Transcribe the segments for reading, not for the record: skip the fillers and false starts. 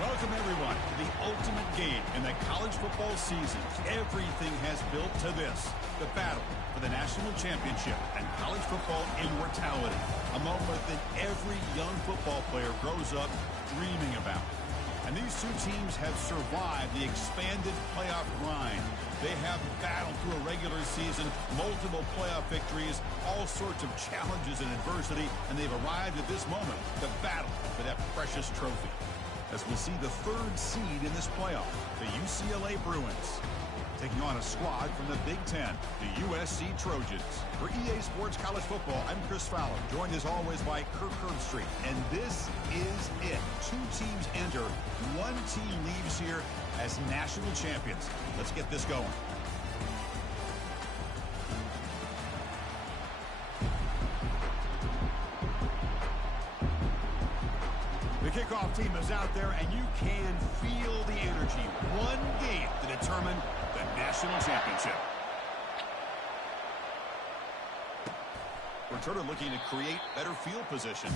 Welcome, everyone, to the ultimate game in the college football season. Everything has built to this, the battle for the national championship and college football immortality, a moment that every young football player grows up dreaming about. And these two teams have survived the expanded playoff grind. They have battled through a regular season, multiple playoff victories, all sorts of challenges and adversity, and they've arrived at this moment, the battle for that precious trophy. As we'll see the third seed in this playoff, the UCLA Bruins, taking on a squad from the Big Ten, the USC Trojans. For EA Sports College Football, I'm Chris Fowler, joined as always by Kirk Herbstreit. And this is it. Two teams enter, one team leaves here as national champions. Let's get this going. The kickoff team is out there, and you can feel the energy. One game to determine the national championship. Returner looking to create better field position.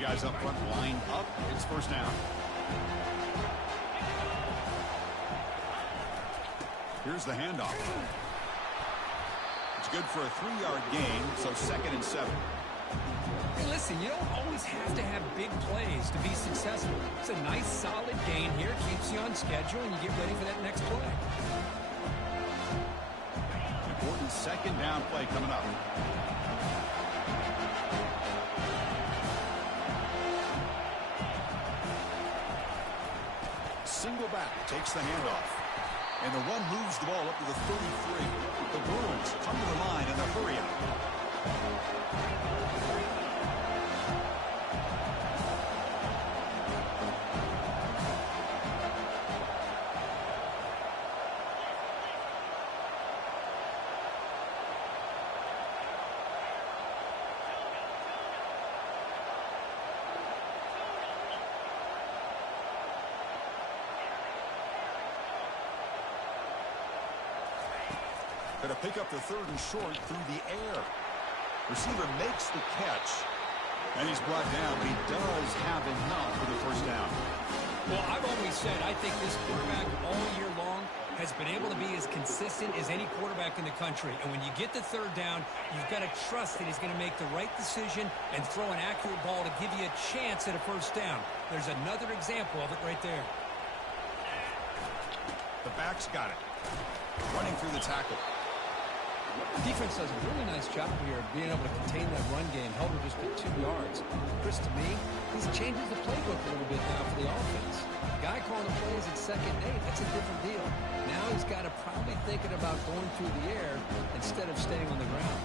Guys up front, line up. It's first down. Here's the handoff. It's good for a 3-yard gain, so 2nd and 7. Hey, listen, you don't always have to have big plays to be successful. It's a nice, solid gain here. Keeps you on schedule, and you get ready for that next play. Important 2nd down play coming up. Single back, takes the handoff. And the run moves the ball up to the 33. The Bruins come to the line in a hurry up. Going to pick up the 3rd and short through the air. Receiver makes the catch, and he's brought down. He does have enough for the first down. Well, I've always said I think this quarterback all year long has been able to be as consistent as any quarterback in the country. And when you get the 3rd down, you've got to trust that he's going to make the right decision and throw an accurate ball to give you a chance at a first down. There's another example of it right there. The back's got it. Running through the tackle. Defense does a really nice job here of being able to contain that run game. Held her just at 2 yards. Chris, to me, this changes the playbook a little bit now for the offense. The guy calling the plays at 2nd and 8, that's a different deal. Now he's got to probably thinking about going through the air instead of staying on the ground.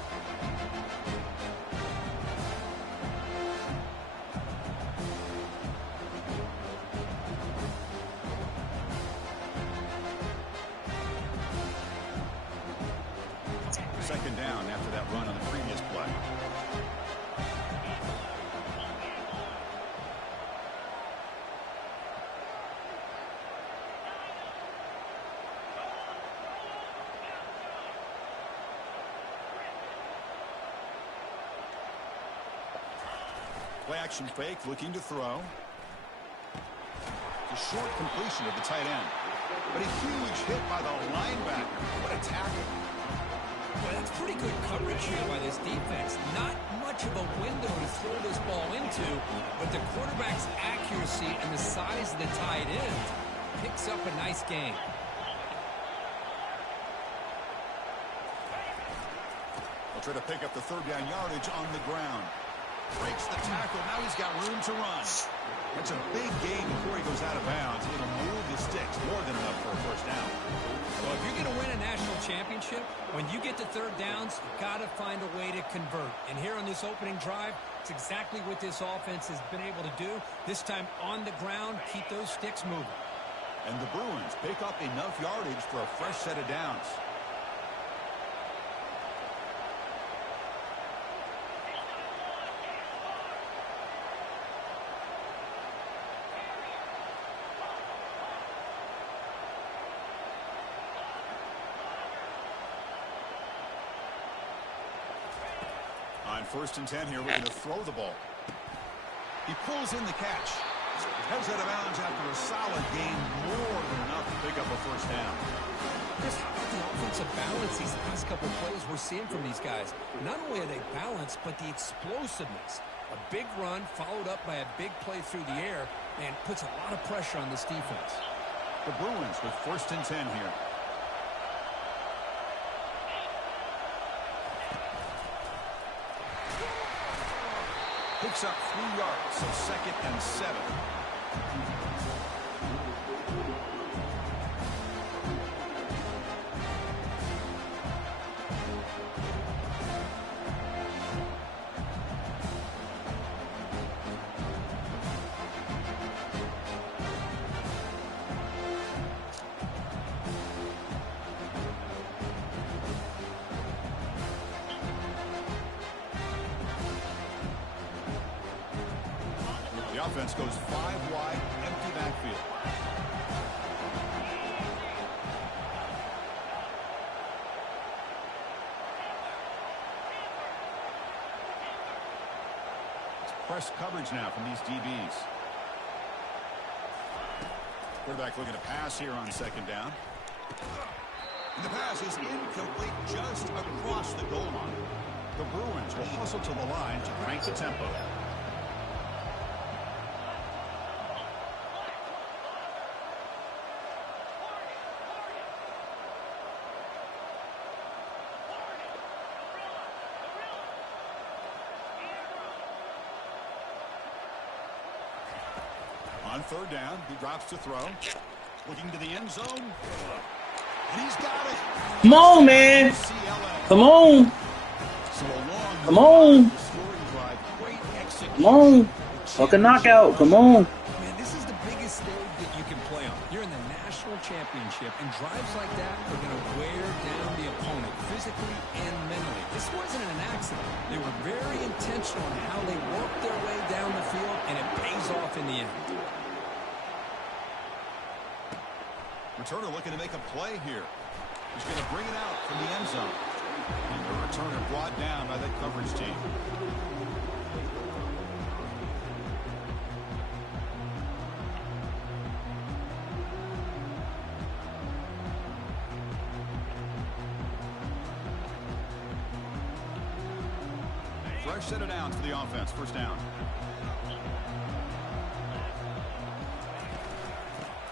Second down after that run on the previous play. Play action fake, looking to throw. A short completion of the tight end. But a huge hit by the linebacker. What a tackle. Boy, that's pretty good coverage here by this defense. Not much of a window to throw this ball into, but the quarterback's accuracy and the size of the tight end picks up a nice gain. They'll try to pick up the 3rd down yardage on the ground. Breaks the tackle. Now he's got room to run. That's a big gain before he goes out of bounds. It'll move the sticks more than enough for a first down. Well, if you're going to win a national championship, when you get to 3rd downs, you've got to find a way to convert. And here on this opening drive, it's exactly what this offense has been able to do. This time on the ground, keep those sticks moving. And the Bruins pick up enough yardage for a fresh set of downs. On 1st and 10 here, we're going to throw the ball. He pulls in the catch. Heads out of bounds after a solid gain, more than enough to pick up a first down. Chris, how about the offensive balance these last couple of plays we're seeing from these guys? Not only are they balanced, but the explosiveness. A big run followed up by a big play through the air and puts a lot of pressure on this defense. The Bruins with 1st and 10 here. Picks up 3 yards, so 2nd and 7. The offense goes 5 wide, empty backfield. It's press coverage now from these DBs. Quarterback looking to pass here on 2nd down. And the pass is incomplete just across the goal line. The Bruins will hustle to the line to crank the tempo. On 3rd down, he drops to throw. Looking to the end zone. And he's got it. Come on, man. UCLA. Come on. So a long Come on. scoring drive. Great execution. Come on. Fucking knockout. Come on. Man, this is the biggest stage that you can play on. You're in the national championship, and drives like that are going to wear down the opponent physically and mentally. This wasn't an accident. They were very intentional in how they worked their way down the field, and it pays off in the end. Returner looking to make a play here. He's going to bring it out from the end zone. And the returner brought down by that coverage team. Fresh set of downs for the offense. First down.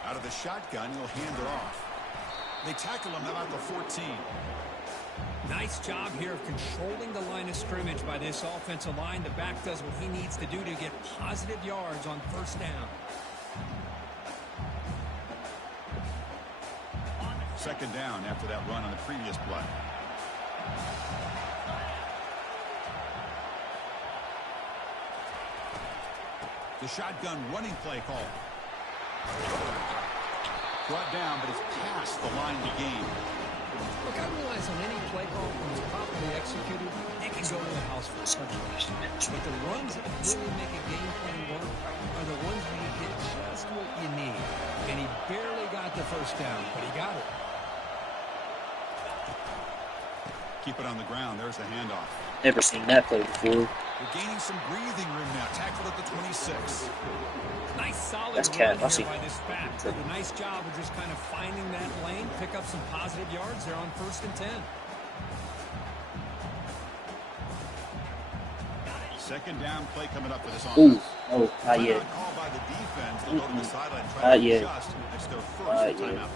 Out of the shotgun, he'll hand it off. They tackle him about the 14. Nice job here of controlling the line of scrimmage by this offensive line. The back does what he needs to do to get positive yards on first down. Second down after that run on the previous play. The shotgun running play call. Brought down, but it's past the line to gain. Look, I realize on any play call, when it's properly executed, it can go to the house for a touchdown. But the runs that really make a game plan work are the ones where you get just what you need. And he barely got the first down, but he got it. Keep it on the ground. There's the handoff. Never seen that play before. We're gaining some breathing room now. Tackled at the 26. Nice solid That's run cat. here I see. by this back. Did a nice job of just kind of finding that lane, pick up some positive yards there on 1st and 10. Second down play coming up for this offense. Ooh, oh, not yet. Called by the defense. They'll go to the sideline, try Not to yet. adjust. It's their first Not timeout. yet.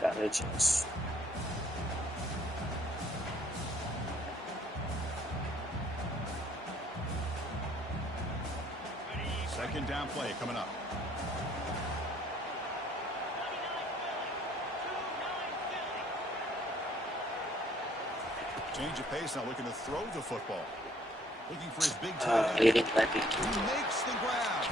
Got a chance. Second down play coming up. Change of pace now, looking to throw the football. Looking for his big time. They didn't let me. He makes the grab.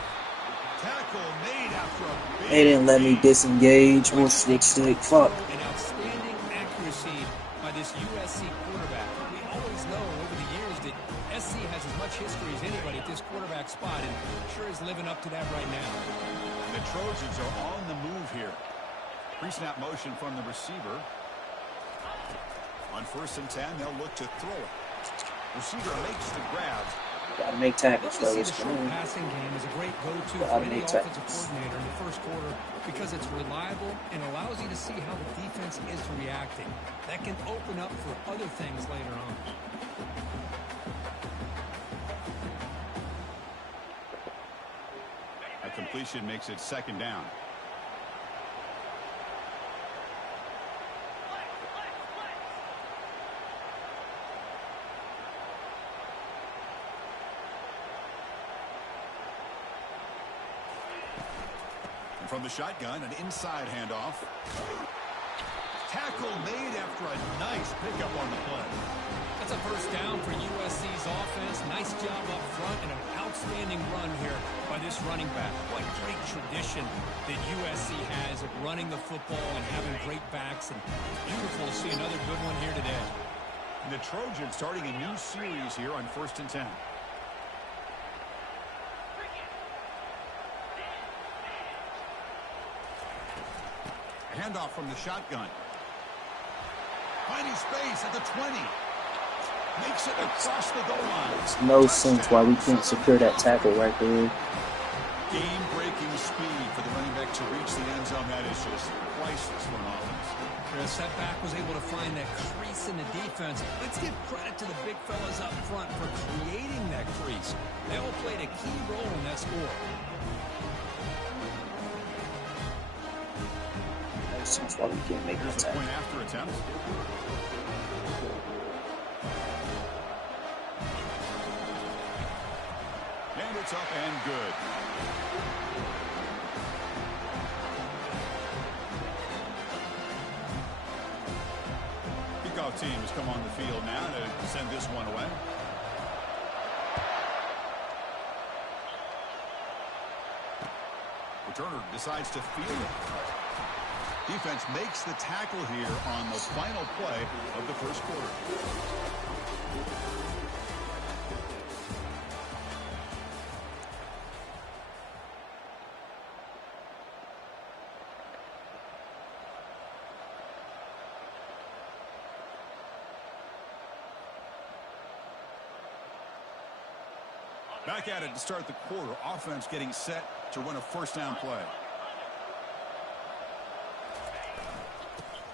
Tackle made after a big They didn't let me lead. disengage. More stick. Fuck. An outstanding accuracy by this USC quarterback. We always know over the years that SC has as much history as anybody at this quarterback spot, and sure is living up to that right now. The Trojans are on the move here. Pre-snap motion from the receiver. On 1st and 10, they'll look to throw it. Receiver makes the grab. Gotta make tackles, Love to see fellas. the Come short on. passing game is a great go-to Gotta for any make offensive tackles. coordinator in the first quarter because it's reliable and allows you to see how the defense is reacting. That can open up for other things later on. A completion makes it second down. And from the shotgun, an inside handoff. Tackle made after a nice pickup on the play. That's a first down for USC's offense. Nice job up front and an outstanding run here by this running back. What great tradition that USC has of running the football and having great backs. And it's beautiful to see another good one here today. And the Trojans starting a new series here on 1st and 10. Handoff from the shotgun. Finding space at the 20. Makes it across the goal line. There's no sense why we can't secure that tackle right there. Game-breaking speed for the running back to reach the end zone. That is just priceless for an offense. The setback was able to find that crease in the defense. Let's give credit to the big fellas up front for creating that crease. They all played a key role in that score. No sense why we can't make Here's that the tackle. point after attempt. And it's up and good. Kickoff team has come on the field now to send this one away. Returner decides to field it. Defense makes the tackle here on the final play of the first quarter. Back at it to start the quarter. Offense getting set to run a first down play.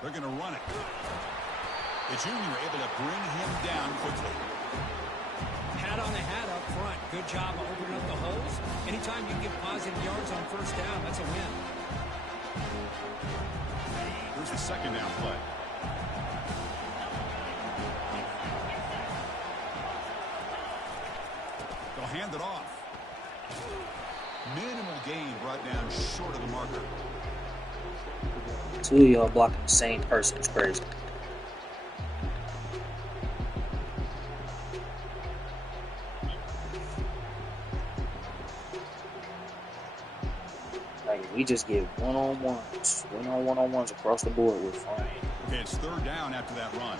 They're going to run it. The junior able to bring him down quickly. Hat on a hat up front. Good job of opening up the holes. Anytime you get positive yards on first down, that's a win. Here's the second down play. hand it off. Minimal gain brought down short of the marker. Two of y'all blocking the same person. It's crazy. Like, we just get one-on-ones. One-on-one-on-ones across the board. We're fine. Okay, it's third down after that run.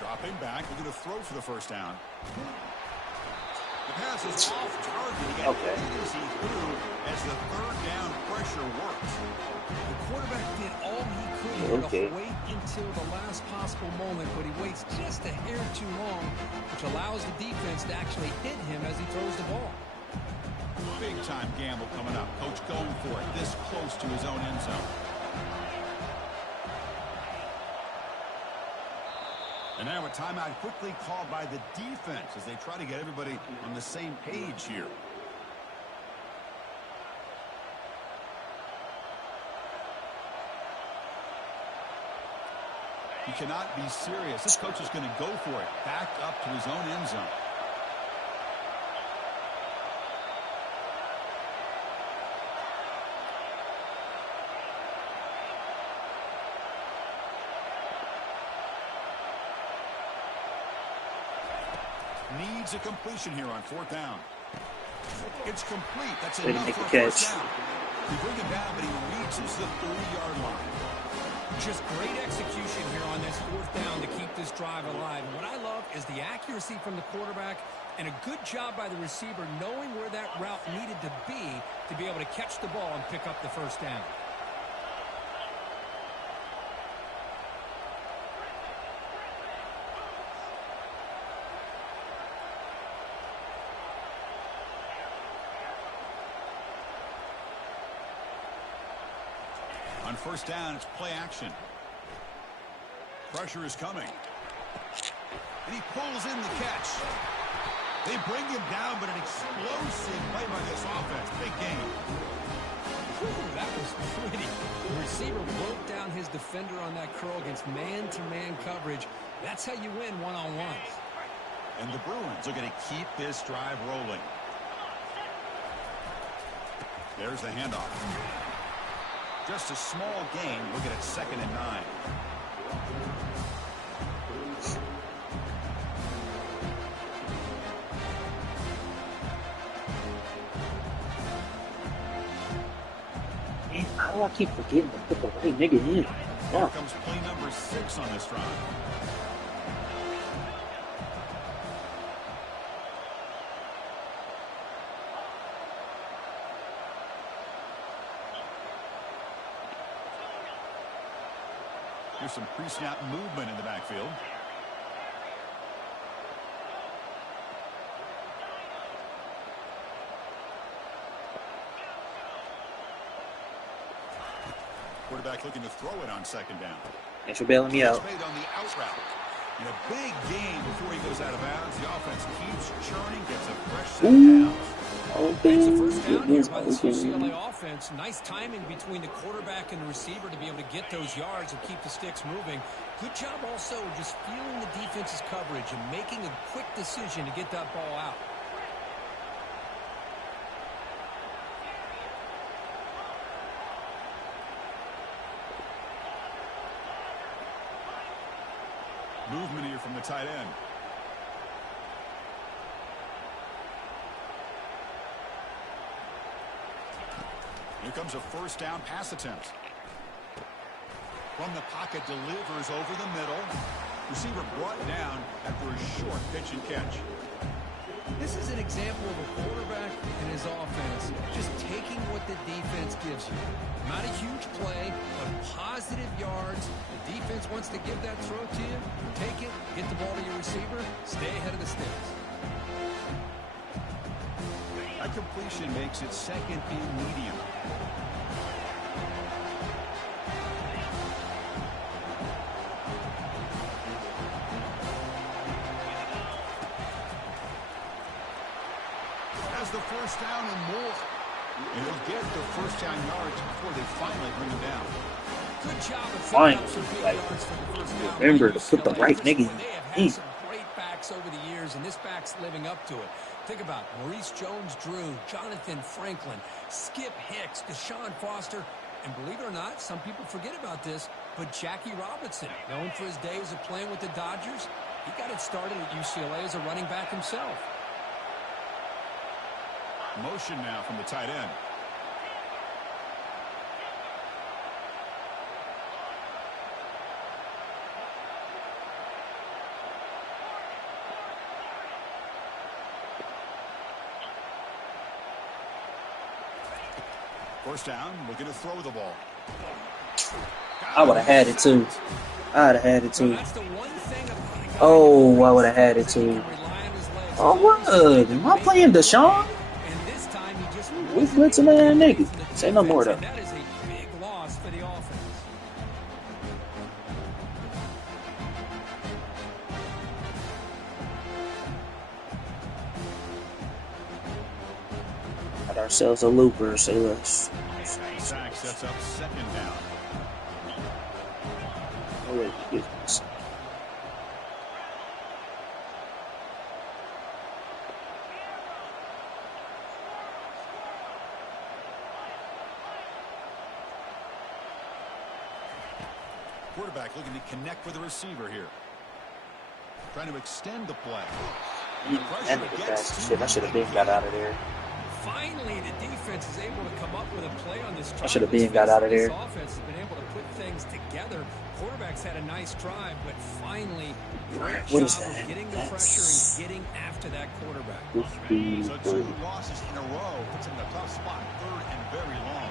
Dropping back, we're going to throw for the first down. The pass is off target. He got hit as he threw as the third down pressure worked. The quarterback did all he could here to wait until the last possible moment, but he waits just a hair too long, which allows the defense to actually hit him as he throws the ball. Big time gamble coming up. Coach going for it this close to his own end zone. And now a timeout quickly called by the defense as they try to get everybody on the same page here. He cannot be serious. This coach is going to go for it. Back up to his own end zone. Needs a completion here on fourth down. It's complete. That's enough for a first down. He bring him down, but he reaches the 30-yard line. Just great execution here on this fourth down to keep this drive alive. And what I love is the accuracy from the quarterback and a good job by the receiver knowing where that route needed to be able to catch the ball and pick up the first down. On first down, it's play action. Pressure is coming. And he pulls in the catch. They bring him down, but an explosive play by this offense. Big game. Whew, that was pretty. The receiver broke down his defender on that curl against man-to-man coverage. That's how you win one-on-ones. And the Bruins are going to keep this drive rolling. There's the handoff. Just a small gain. Looking at 2nd and 9. Man, how do I keep forgetting to put the right nigga in? Here comes play number 6 on this drive. Here's some pre-snap movement in the backfield. Quarterback looking to throw it on 2nd down. Thanks for bailing me out. It's made on the out route. In a big game before he goes out of bounds. The offense keeps churning, gets a fresh set of downs. It's the first down here by this UCLA offense. Nice timing between the quarterback and the receiver to be able to get those yards and keep the sticks moving. Good job also just feeling the defense's coverage and making a quick decision to get that ball out. Movement here from the tight end. Here comes a first down pass attempt. From the pocket, delivers over the middle. Receiver brought down after a short pitch and catch. This is an example of a quarterback and his offense just taking what the defense gives you. Not a huge play, but positive yards. The defense wants to give that throw to you. Take it, get the ball to your receiver, stay ahead of the sticks. That completion makes it 2nd and medium. Has the first down and more. And they'll get their first down yards before they finally bring them down. Good job of picking Finally, up some big like, yards for the first down. remember to put the UCLA. right This nigga one, they have in. had some great backs over the years, and this back's living up to it. Think about Maurice Jones-Drew, Jonathan Franklin, Skip Hicks, Deshaun Foster, and believe it or not, some people forget about this, but Jackie Robinson, known for his days of playing with the Dodgers, he got it started at UCLA as a running back himself. Motion now from the tight end. First down, looking to throw the ball. I would have had it too. I'd have had it too. That's the one thing about a guy Oh, I would have had it who too. can rely on his legs. Oh, what? Am I playing Deshaun? And this time he just We blitzing that nigga. Say no more though. and that is a big loss for the offense. Got ourselves a looper, say less. Sack sets up second down. Oh, wait, excuse me. Quarterback looking to connect with the receiver here. Trying to extend the play. That nigga fast. Shit, I should have been got out of there. Finally, the defense is able to come up with a play on this drive. I should have been got out of there. This offense has been able to put things together. Quarterback's had a nice drive, but finally, great What job is that? of getting the That's pressure and getting after that quarterback. So 2 losses in a row puts him in a tough spot. Third and very long.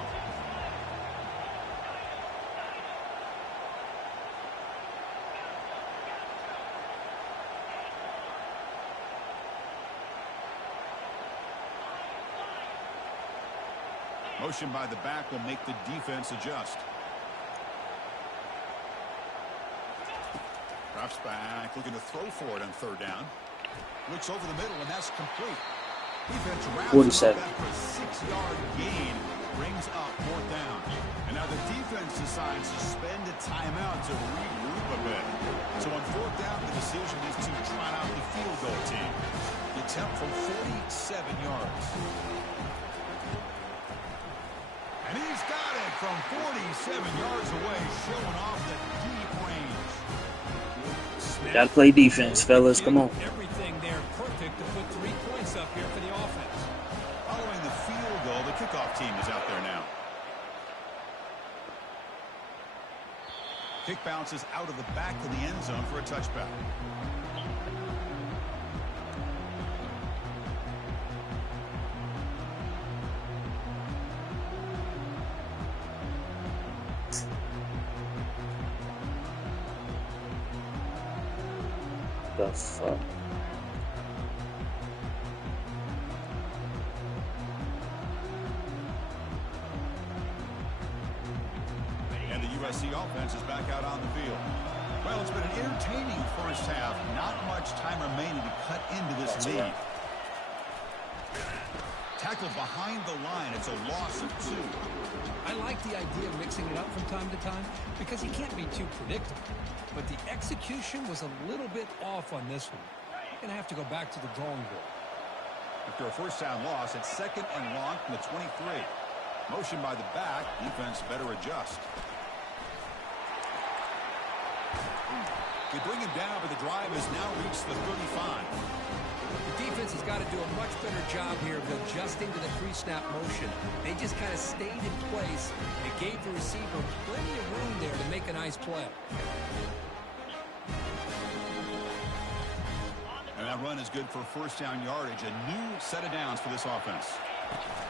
Motion by the back will make the defense adjust. Drops back, looking to throw for it on third down. Looks over the middle, and that's complete. Defense wraps 47. up after a 6-yard gain, brings up fourth down. And now the defense decides to spend a timeout to regroup a bit. So on fourth down, the decision is to trot out the field goal team. The attempt from 47 yards. And he's got it from 47 yards away, showing off the deep range. Gotta play defense, fellas. Come on. Everything there perfect to put 3 points up here for the offense. Following the field goal, the kickoff team is out there now. Kick bounces out of the back of the end zone for a touchback. The fuck? And the USC offense is back out on the field. Well, it's been an entertaining first half. Not much time remaining to cut into this lead. Tackled behind the line. It's a loss of 2. I like the idea of mixing it up from time to time because he can't be too predictable. But the execution was a little bit off on this one. You're going to have to go back to the drawing board. After a first down loss, it's second and long from the 23. Motion by the back. Defense better adjust. They bring him down, but the drive has now reached the 35. The defense has got to do a much better job here of adjusting to the pre-snap motion. They just kind of stayed in place. It gave the receiver plenty of room there to make a nice play. And that run is good for first down yardage. A new set of downs for this offense.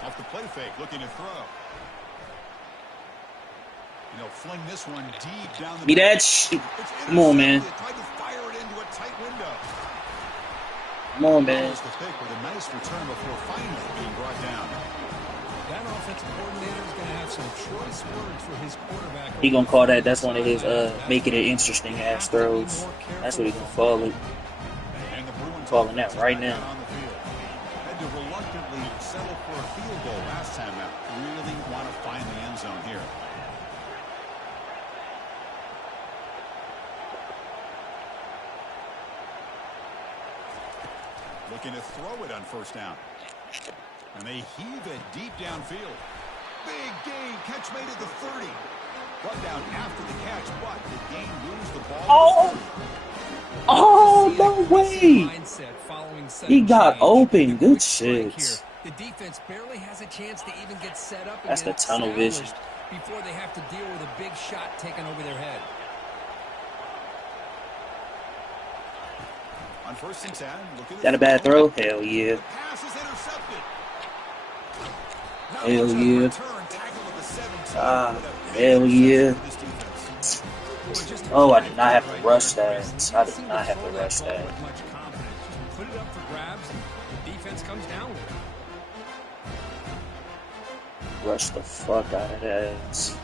Off the play fake, looking to throw. And they'll fling this one deep down the Be that shit. Come on, man. They tried to fire it into a tight window. Come on, man. Almost the pick with a nice return before finally being brought down. That offensive coordinator is going to have some choice words for his quarterback. He gonna call that. That's one of his making it interesting ass throws. That's what he gonna call it. And the Bruins Calling that right now. on the field. Head to reluctantly settle for a field goal last time out. Really want to find the end zone here. Looking to throw it on first down. And they heave it deep downfield. Big gain. Catch made at the 30. Brought down after the catch, but the gain moves the ball. Oh, no way. He got open. Good shit. The defense barely has a chance to even get set up. That's the tunnel vision. Before they have to deal with a big shot taken over their head. On first and 10, That a bad throw? Hell yeah. Hell yeah. Hell yeah. Oh, I did not have to rush that. I did not have to rush that. Put it up for grabs, and the defense comes down with it. Rush the fuck out of that.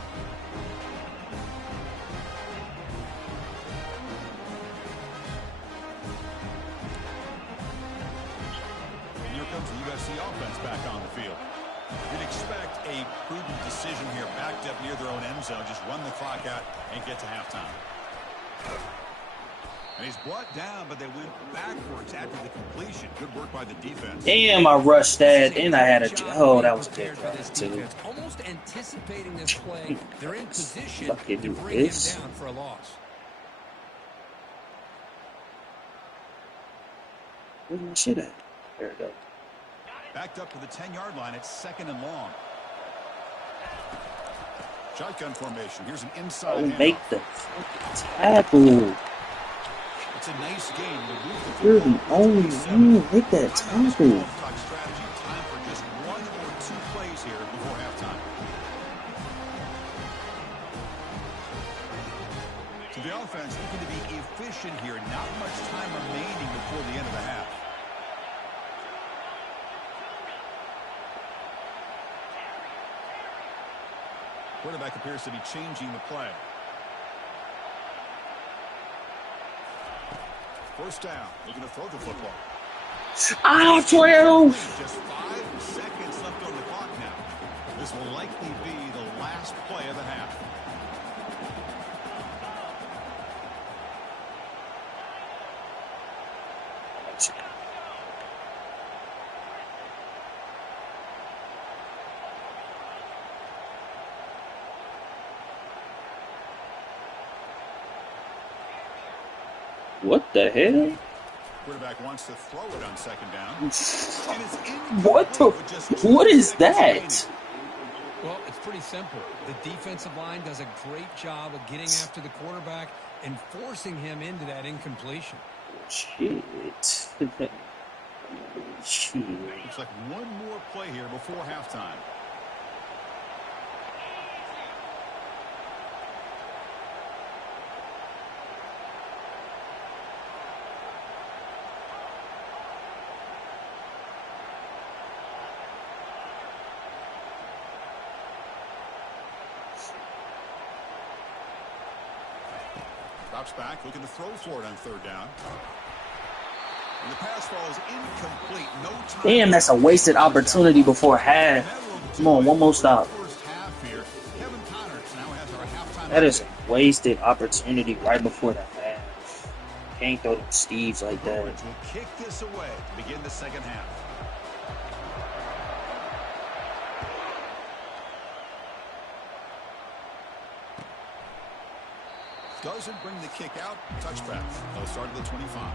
Offense back on the field. You'd expect a prudent decision here, backed up near their own end zone. Just run the clock out and get to halftime. And he's brought down, but they went backwards after the completion. Good work by the defense. Damn, I rushed that, and I had a... Oh, that was a good drive, too. Almost anticipating this play, they're in position to bring him down for a loss. Where's my shit at? There it goes. Backed up to the 10-yard line. It's second and long. Shotgun formation. Here's an inside handoff. Make the tackle. It's a nice game. You're the only one. Make that tackle. Strategy. Time for just one or two plays here before halftime. So the offense looking to be efficient here. Not much time remaining before the end of the half. Quarterback appears to be changing the play. First down. Looking to throw the football. 12. Just 5 seconds left on the clock now. This will likely be the last play of the half. What the hell? Quarterback wants to throw it on second down. What is that? Well, it's pretty simple. The defensive line does a great job of getting after the quarterback and forcing him into that incompletion. Shit. Shit. Looks like one more play here before halftime. Drops back, looking to throw for it on third down. And the pass ball is incomplete. No time. Damn, that's a wasted opportunity before half. Come on, one more stop. That is a wasted opportunity right before the half. Can't throw them Steves like that. Will kick this away to begin the second half. Doesn't bring the kick out. Touchback. They'll start at the 25.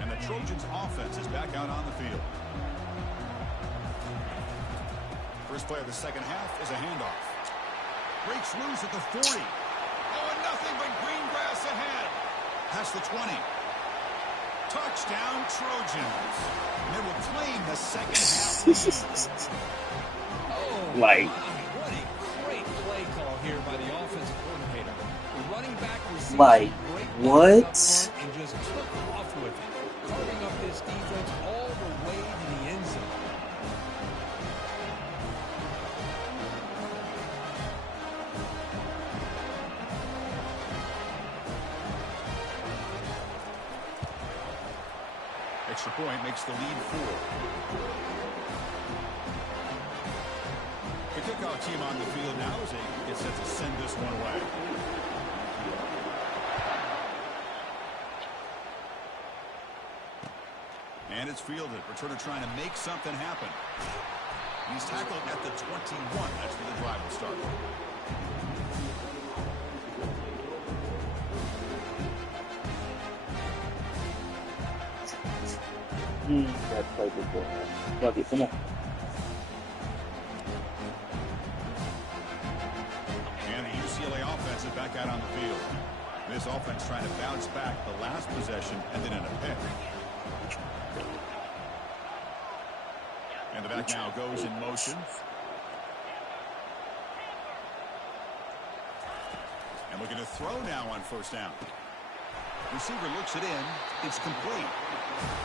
And the Trojans' offense is back out on the field. First play of the second half is a handoff. Breaks loose at the 40. Oh, and nothing but green grass ahead. Past the 20. Touchdown, Trojans. And they will claim the second half. Oh, like, what a great play call here by the offensive coordinator. The running back received like, great What? And just took off with it, carving up this defense all the way to the end zone. Extra point makes the lead 4. The kickoff team on the field now as they get set to send this one away. And it's fielded. Returner trying to make something happen. He's tackled at the 21. That's where the drive will start. That play before. Yucky, come on. And the UCLA offense is back out on the field. This offense trying to bounce back the last possession and then in a pick. And the back now goes in motion. And looking to throw now on first down. Receiver looks it in. It's complete.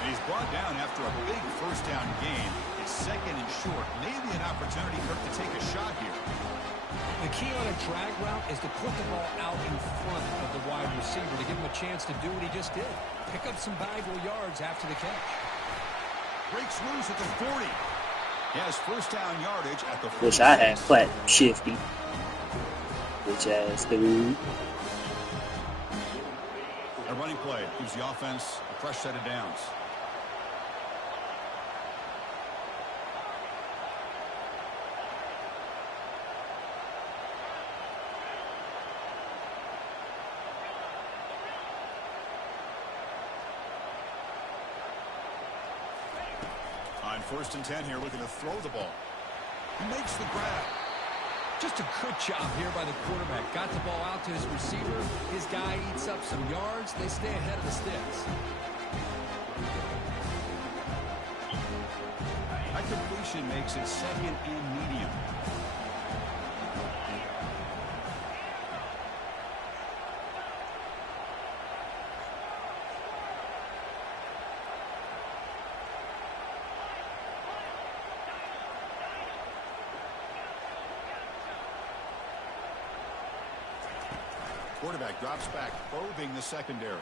And he's brought down after a big first down gain. It's second and short. Maybe an opportunity for him to take a shot here. The key on a drag route is to put the ball out in front of the wide receiver to give him a chance to do what he just did. Pick up some valuable yards after the catch. Breaks loose at the 40. He has first down yardage at the 40. Wish I had platinum shifty. Which ass dude. A running play gives the offense a fresh set of downs. On first and 10 here, looking to throw the ball. He makes the grab. Just a good job here by the quarterback. Got the ball out to his receiver. His guy eats up some yards. They stay ahead of the sticks. That completion makes it second and medium. Quarterback drops back, probing the secondary.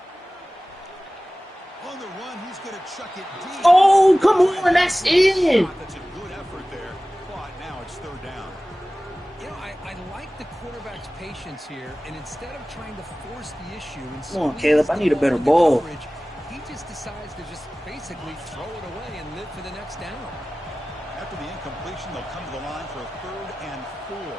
On the run, he's going to chuck it deep. Oh, come on, that's in. That's a good effort there. But now it's third down. You know, I like the quarterback's patience here, and instead of trying to force the issue and come on, Caleb, I need a better ball. Coverage, he just decides to just basically throw it away and live for the next down. After the incompletion, they'll come to the line for a 3rd and 4.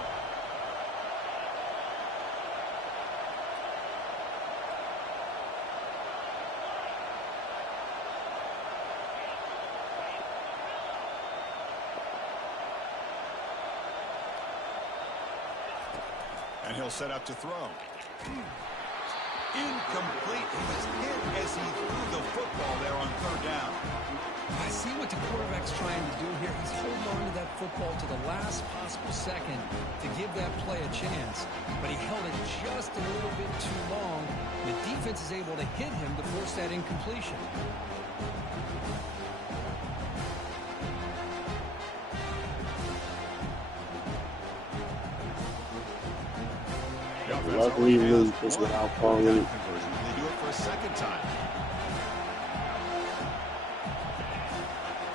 And he'll set up to throw. Incomplete. He was hit as he threw the football there on 3rd down. I see what the quarterback's trying to do here. He's holding on to that football to the last possible second to give that play a chance. But he held it just a little bit too long. The defense is able to hit him to force that incompletion. Luckily, Luke is without calling it. They do it for a second time.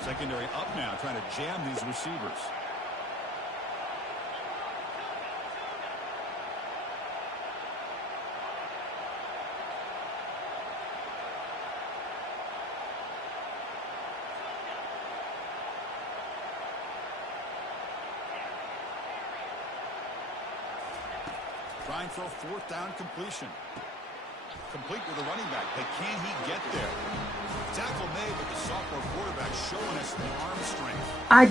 Secondary up now, trying to jam these receivers. Trying for a 4th down completion. Complete with the running back, but can he get there? Tackle made, but the sophomore quarterback showing us the arm strength. I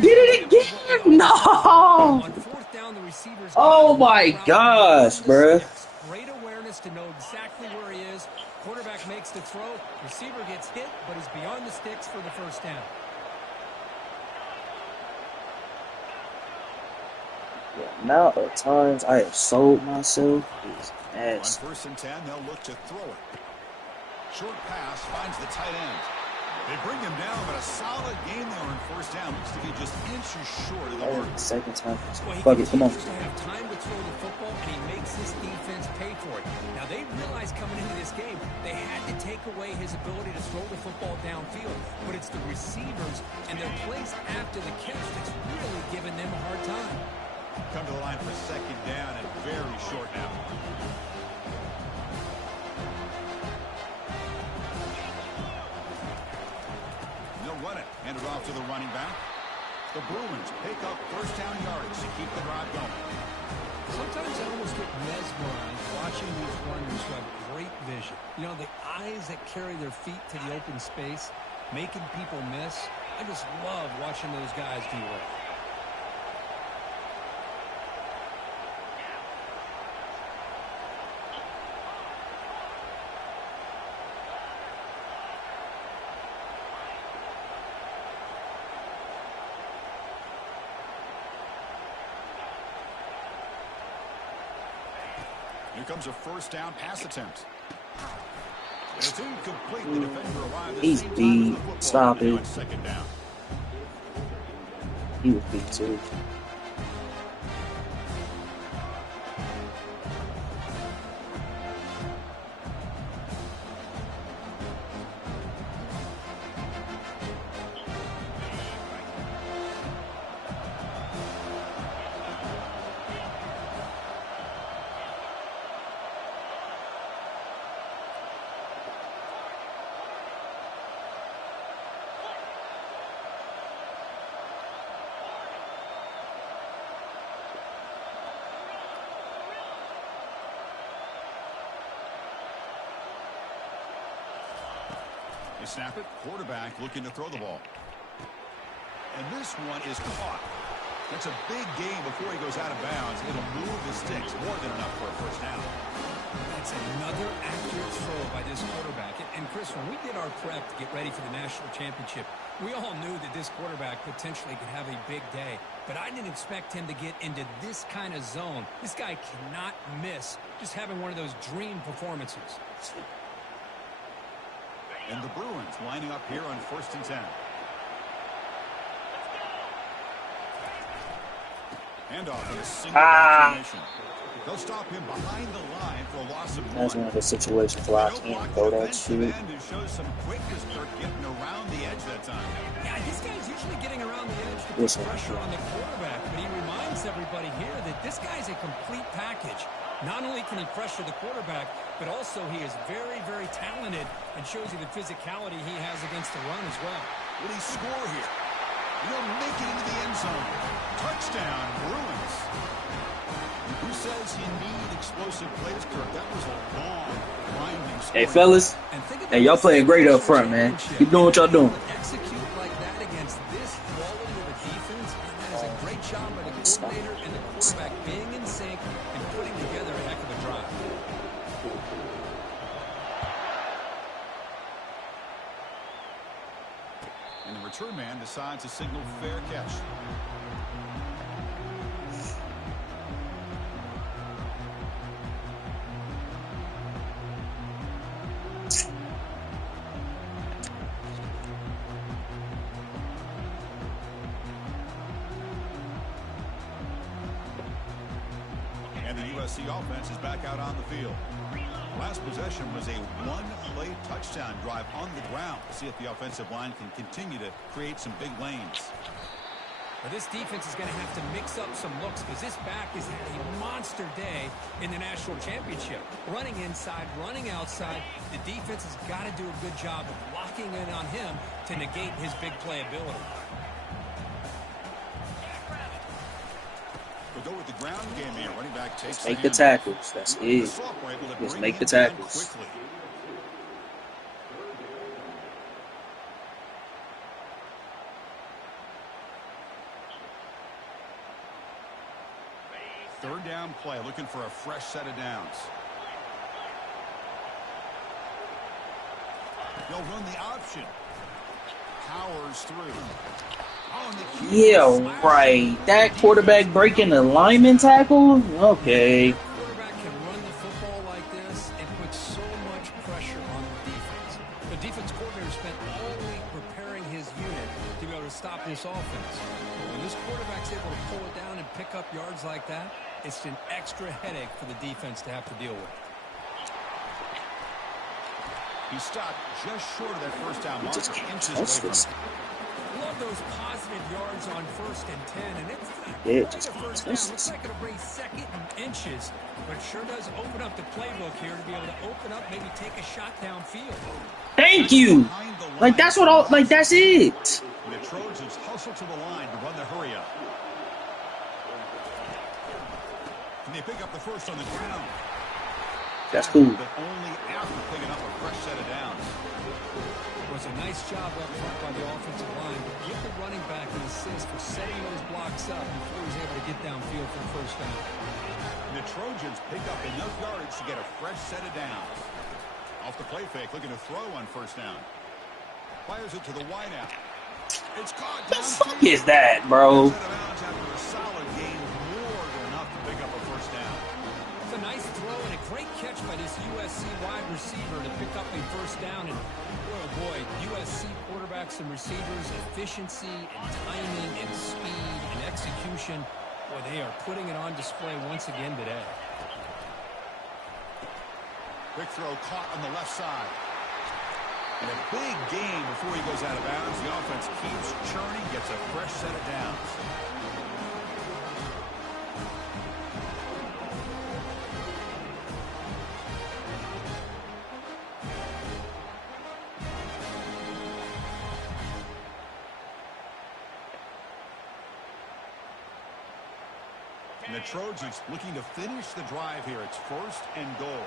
did it again! No! On 4th down, the receivers. Oh my gosh, bruh. Great awareness to know exactly where he is. Quarterback makes the throw. Receiver gets hit, but he's beyond the sticks for the first down. Yeah. Now at times I have sold myself is On ass. 1st and 10, they'll look to throw it. Short pass finds the tight end. They bring him down, but a solid game there on 1st down. Looks to be just inches short of the Oh, mark. second time. Well, he Fuck it, come on. continues to have time to throw the football, and he makes his defense pay for it. Now, they realized coming into this game, they had to take away his ability to throw the football downfield. But it's the receivers and their plays after the catch that's really giving them a hard time. Come to the line for 2nd down and very short now. They'll run it. Hand it off to the running back. The Bruins pick up 1st down yardage to keep the drive going. Sometimes I almost get mesmerized watching these runners who have great vision. You know, the eyes that carry their feet to the open space, making people miss. I just love watching those guys do work. Here comes a 1st down pass attempt. And it's incomplete. The defender arrived at the He's same time as beat. the football. Stop Now it. it's 2nd down. He was beat too. They snap it. Quarterback looking to throw the ball. And this one is caught. That's a big gain before he goes out of bounds. It'll move the sticks. More than enough for a 1st down. That's another accurate throw by this quarterback. And Chris, when we did our prep to get ready for the national championship, we all knew that this quarterback potentially could have a big day. But I didn't expect him to get into this kind of zone. This guy cannot miss just having one of those dream performances. And the Bruins lining up here on 1st and 10. Handoff in a single formation. They'll stop him behind the line for a loss of 1. That's one of the situations where I can't throw that shit. And shows some quickness, Kirk, getting around the edge that time. Yeah, this guy's usually getting around the edge to put Listen. pressure on the quarterback, but he reminds everybody here that this guy's a complete package. Not only can he pressure the quarterback, but also he is very, very talented and shows you the physicality he has against the run as well. Will he score here? He'll make it into the end zone. Touchdown, Bruins. Who says you need explosive plays, Kirk? That was a long, winding story. Hey, fellas. And think about Hey, y'all playing great up front, man. Keep doing what y'all doing. Execute like that against this quality of a defense, and that is a great job by the coordinator and the quarterback being in sync and putting together a heck of a drive. And the return man decides to signal fair catch. And the USC offense is back out on the field. Last possession was a one-play touchdown drive on the ground. See if the offensive line can continue to create some big lanes. But this defense is going to have to mix up some looks because this back has had a monster day in the national championship. Running inside, running outside. The defense has got to do a good job of locking in on him to negate his big play ability. We'll go with the ground game here. Running back takes Make the tackles. That's it. Just make the tackles. Third down play, looking for a fresh set of downs. They'll run the option. Powers through. Oh, and the cue for a Yeah, slash. right. That The defense quarterback picked breaking up the the first lineman down. tackle? When Okay. your quarterback can run the football like this, it puts so much pressure on the defense. The defense coordinator spent all week preparing his unit to be able to stop this offense. But when this quarterback's able to pull it down and pick up yards like that, it's an extra headache for the defense to have to deal with. He stopped just short of that first down He marker, just can't inches touch away from this. it. Love those positive yards on 1st and 10, and it's Yeah, only just the can't first touch down. Looks this. like it'll bring 2nd and inches, but sure does open up the playbook here to be able to open up, maybe take a shot downfield. Thank Tackle you. behind the Like, line that's for what all, loss. like, that's it. And the Trojans hustle to the line to run the hurry up. And they pick up the first on the ground. That's cool. But only after picking up a fresh set of downs. It was a nice job up front by the offensive line. Give the running back an assist for setting those blocks up before he was able to get downfield for the first down. And the Trojans pick up enough yardage to get a fresh set of downs. Off the play fake, looking to throw on first down. Fires it to the wideout. It's caught The fuck downfield. is that, bro? Out of bounds after a solid gain, more than enough to pick up a first down. It's a nice throw and a great catch by this USC wide receiver to pick up a first down. And boy, oh boy, USC quarterbacks and receivers, efficiency and timing and speed and execution. Boy, they are putting it on display once again today. Quick throw caught on the left side. And a big gain before he goes out of bounds. The offense keeps churning, gets a fresh set of downs. And the Trojans looking to finish the drive here. It's 1st and goal.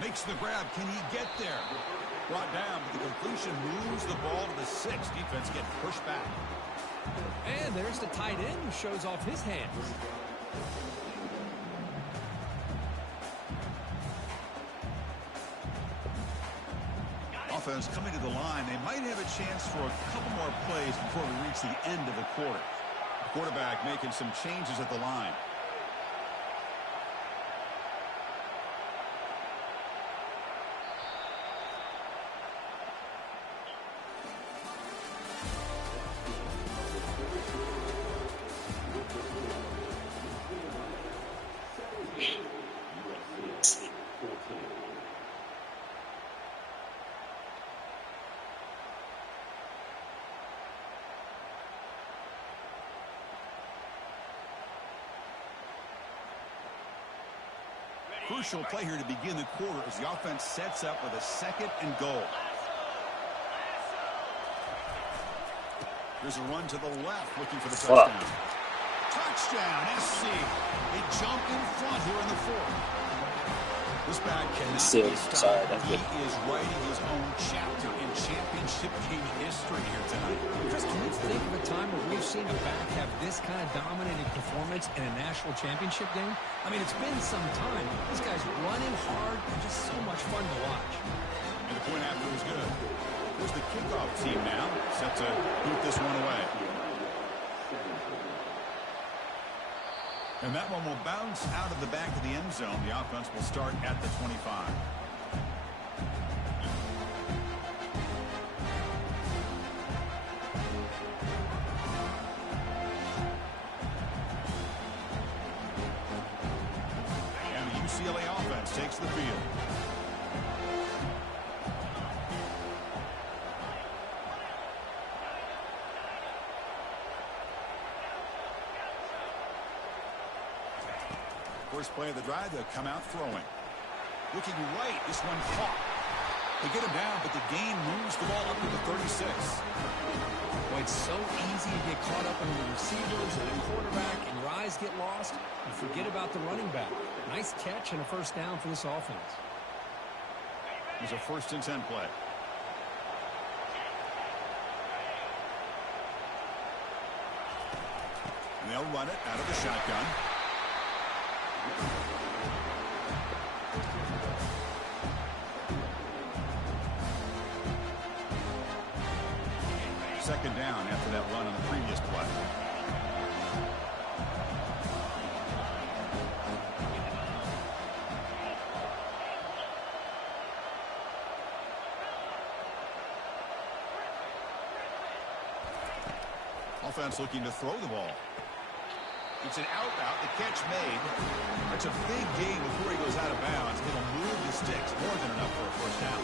Makes the grab. Can he get there? Brought down, but the completion moves the ball to the 6. Defense gets pushed back. And there's the tight end who shows off his hands. Offense coming to the line. They might have a chance for a couple more plays before we reach the end of the quarter. Quarterback making some changes at the line. Crucial play here to begin the quarter as the offense sets up with a 2nd and goal. There's a run to the left looking for the touchdown. Touchdown, SC. They jump in front here in the 4th. This back cannot be stopped. He is writing his own chapter in championship game history here tonight. Chris, can you think of a time where we've seen a back have this kind of dominating performance in a national championship game? I mean, it's been some time. This guy's running hard and just so much fun to watch. And the point after was good. Here's the kickoff team now, set to boot this one away. And that one will bounce out of the back of the end zone. The offense will start at the 25. And the UCLA offense takes the field. First play of the drive, they'll come out throwing. Looking right, this one caught. They get him down, but the gain moves the ball up to the 36. Boy, it's so easy to get caught up in the receivers and the quarterback, and your eyes get lost. You forget about the running back. Nice catch and a first down for this offense. It's a 1st and 10 play. And they'll run it out of the shotgun. offense looking to throw the ball. It's an out route. The catch made. That's a big gain before he goes out of bounds. It'll move the sticks. More than enough for a first down.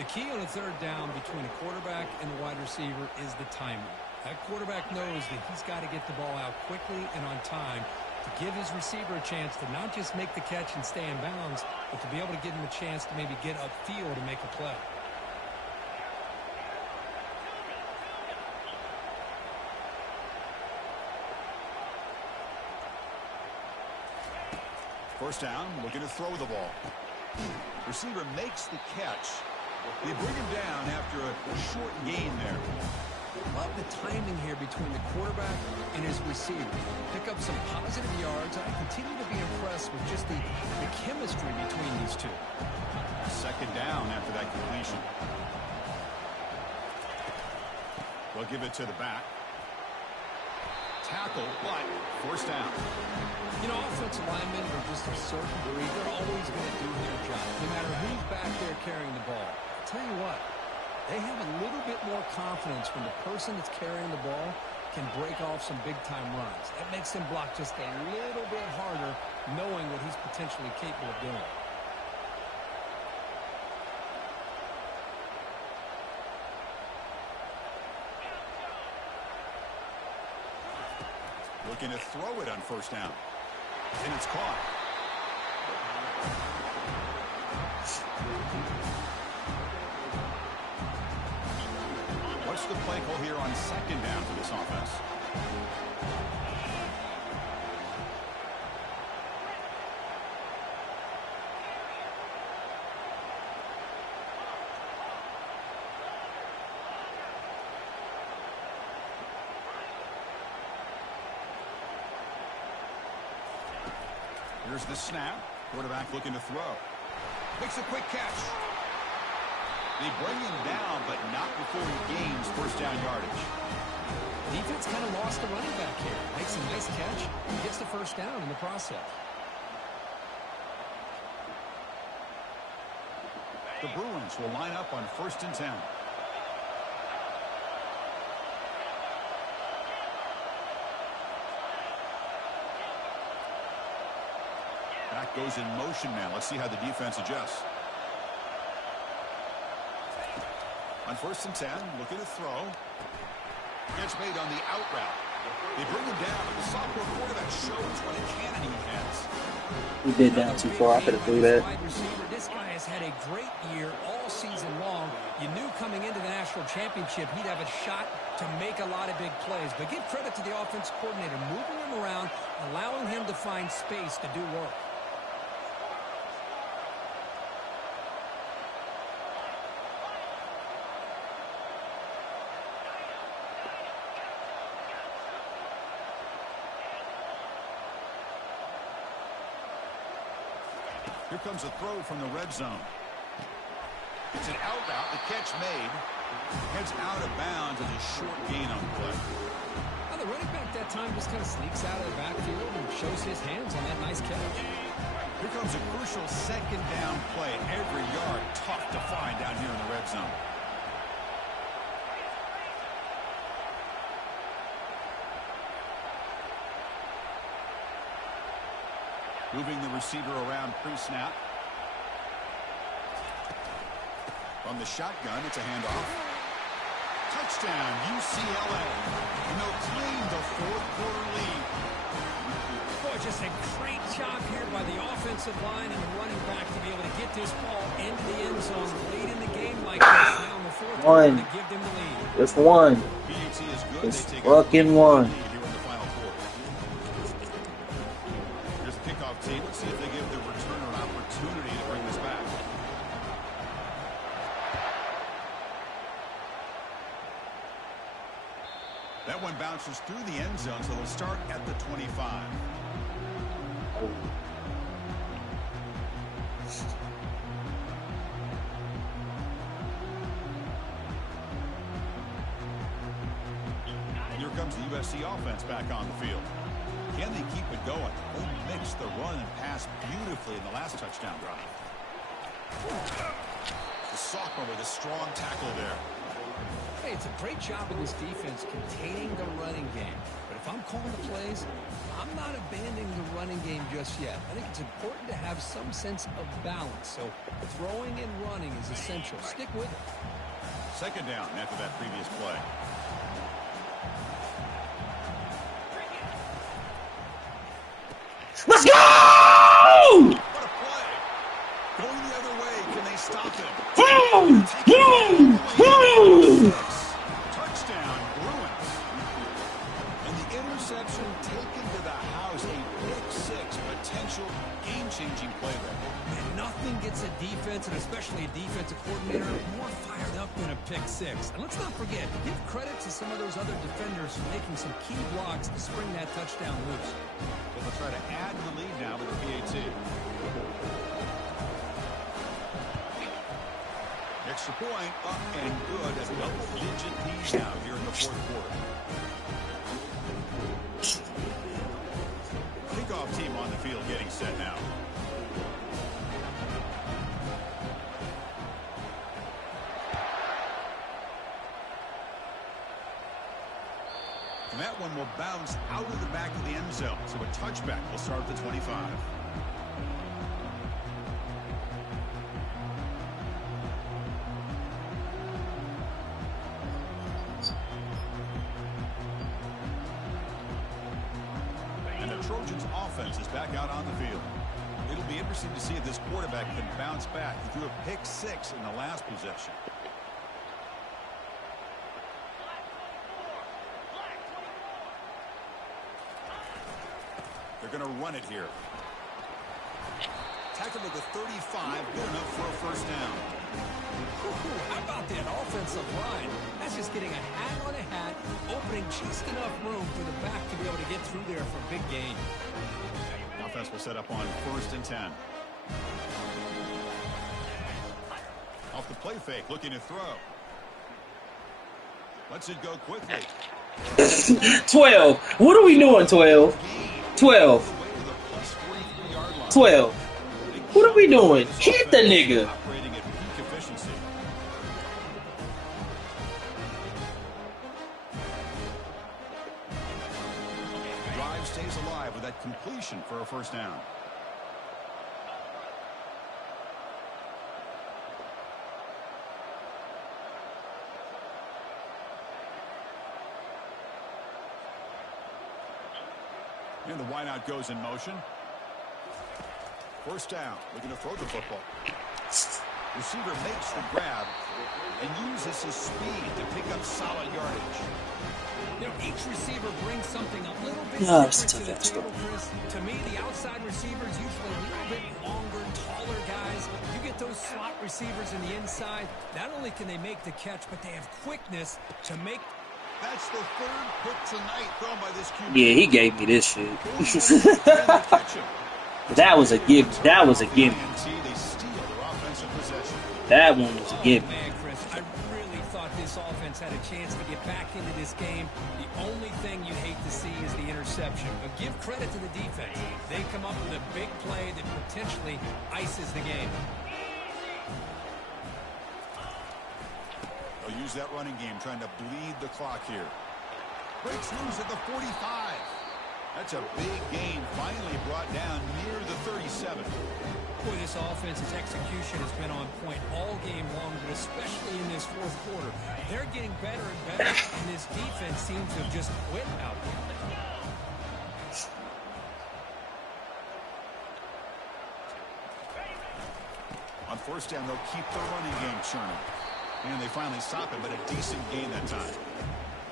The key on a third down between a quarterback and a wide receiver is the timing. That quarterback knows that he's got to get the ball out quickly and on time to give his receiver a chance to not just make the catch and stay in bounds, but to be able to give him a chance to maybe get upfield and make a play. First down, looking to throw the ball. Receiver makes the catch. They bring him down after a short gain there. Love the timing here between the quarterback and his receiver. Pick up some positive yards. I continue to be impressed with just the chemistry between these two. Second down after that completion. They'll give it to the back. Tackle, but first down. You know, offensive linemen are just a certain breed. They're always going to do their job, no matter who's back there carrying the ball. I'll tell you what, they have a little bit more confidence when the person that's carrying the ball can break off some big-time runs. That makes them block just a little bit harder, knowing what he's potentially capable of doing. Looking to throw it on first down. And it's caught. What's the play call here on second down for this offense? Here's the snap. Quarterback looking to throw. Makes a quick catch. They bring him down, but not before he gains first down yardage. Defense kind of lost the running back here. Makes a nice catch and gets the first down in the process. The Bruins will line up on 1st and 10. Back goes in motion now. Let's see how the defense adjusts. On 1st and 10, looking to throw. Catch made on the out route. They bring him down, but the sophomore quarterback shows what a cannon he has. He did down too far. I could have threw that. This guy has had a great year all season long. You knew coming into the national championship he'd have a shot to make a lot of big plays. But give credit to the offense coordinator, moving him around, allowing him to find space to do work. Here comes a throw from the red zone. It's an out route. The catch made. Heads out of bounds as a short gain on the play. Well, the running back that time just kind of sneaks out of the backfield and shows his hands on that nice catch. Here comes a crucial second down play. Every yard tough to find down here in the red zone. Moving the receiver around pre-snap. From the shotgun, it's a handoff. Touchdown, UCLA. And they'll claim the 4th quarter lead. Boy, just a great job here by the offensive line and the running back to be able to get this ball into the end zone late in the game like this. Now in the 4th quarter to give them the lead. It's one. PAT is good. It's they take fucking one. Team. Let's see if they give the returner an opportunity to bring this back. That one bounces through the end zone, so they'll start at the 25. And here comes the USC offense back on the field. Can they keep it going? They mixed the run and pass beautifully in the last touchdown drive. The sophomore with a strong tackle there. Hey, it's a great job of this defense containing the running game. But if I'm calling the plays, I'm not abandoning the running game just yet. I think it's important to have some sense of balance. So throwing and running is essential. Stick with it. Second down after that previous play. Let's go! What a play! Going the other way, can they stop him? Touchdown, Bruins. And the interception taken to the house, a pick-6 potential game-changing play there. And nothing gets a defense, and especially a defensive coordinator, more fired up than a pick-6. And let's not forget, give credit to some of those other defenders for making some key blocks to spring that touchdown loose. So they'll try to add to the lead now with the PAT. Extra point, up and good. A double-digit lead now here in the fourth quarter. Kickoff team on the field getting set now. And that one will bounce out of the back of the end zone. So a touchback will start at the 25. And the Trojans' offense is back out on the field. It'll be interesting to see if this quarterback can bounce back. He threw a pick-6 in the last possession. They're going to run it here. Tackle at the 35, good enough for a first down. How about that offensive line? That's just getting a hat on a hat, opening just enough room for the back to be able to get through there for a big gain. Offense will set up on 1st and 10. Off the play fake, looking to throw. Lets it go quickly. 12. What are we doing, 12? 12. 12. What are we doing? Hit the nigga. Operating at peak efficiency. Drive stays alive with that completion for a first down. And the wideout goes in motion. First down, looking to throw the football. Receiver makes the grab and uses his speed to pick up solid yardage. You know, each receiver brings something a little bit Yeah, different to the table, Chris. To me, the outside receivers usually a little bit longer, taller guys. You get those slot receivers in the inside. Not only can they make the catch, but they have quickness to make. That's the third pick tonight thrown by this QB. Yeah, he gave me this shit. That was a give. That was a gimme. That one was a gimme. Man, Chris, I really thought this offense had a chance to get back into this game. The only thing you hate to see is the interception. But give credit to the defense. They come up with a big play that potentially ices the game. They'll use that running game, trying to bleed the clock here. Breaks loose at the 45. That's a big gain, finally brought down near the 37. Boy, this offense's execution has been on point all game long, but especially in this fourth quarter. They're getting better and better, and this defense seems to have just quit out there. On first down, they'll keep the running game churning. And they finally stop it, but a decent gain that time.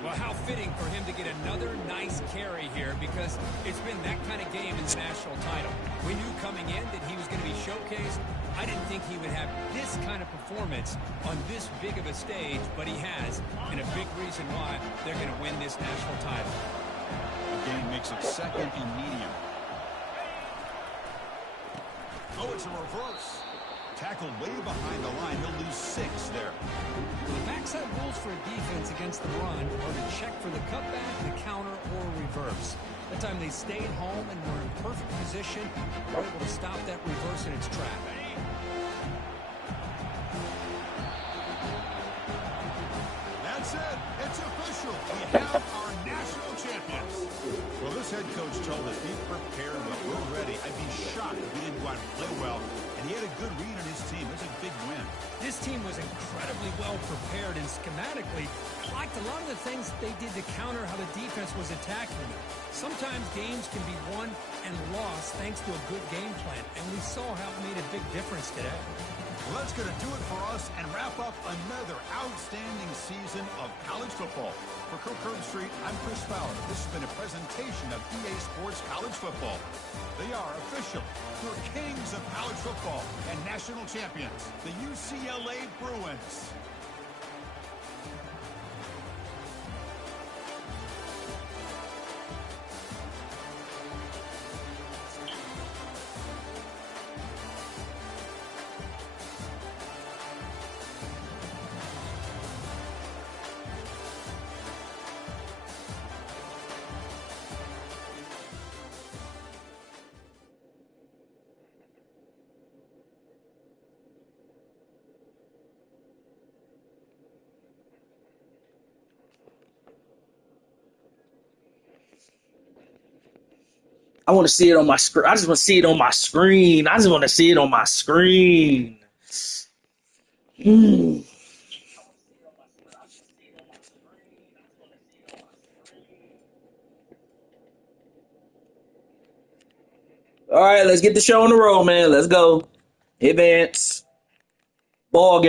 Well, how fitting for him to get another nice carry here, because it's been that kind of game in the national title. We knew coming in that he was going to be showcased. I didn't think he would have this kind of performance on this big of a stage, but he has, and a big reason why they're going to win this national title. Again, makes it second and medium. Oh, it's a reverse. Tackled way behind the line. He'll lose 6 there. The backside rules for a defense against the run are to check for the cutback, the counter, or reverse. That time they stayed home and were in perfect position. They were able to stop that reverse in its track. That's it. We have our national champions. Well, this head coach told us, be prepared well. We're ready. I'd be shocked if we didn't go out and play well. And he had a good read on his team. It was a big win. This team was incredibly well prepared, and schematically, I liked a lot of the things they did to counter how the defense was attacking them. Sometimes games can be won and lost thanks to a good game plan, and we saw how it made a big difference today. Well, that's going to do it for us and wrap up another outstanding season of college football. For Kirk Street, I'm Chris Fowler. This has been a presentation of EA Sports College Football. They are official, your kings of college football and national champions, the UCLA Bruins. I want to see it on my screen. I just want to see it on my screen. I just want to see it on my screen. Mm. All right, let's get the show on the road, man. Let's go. Advance. Ball game.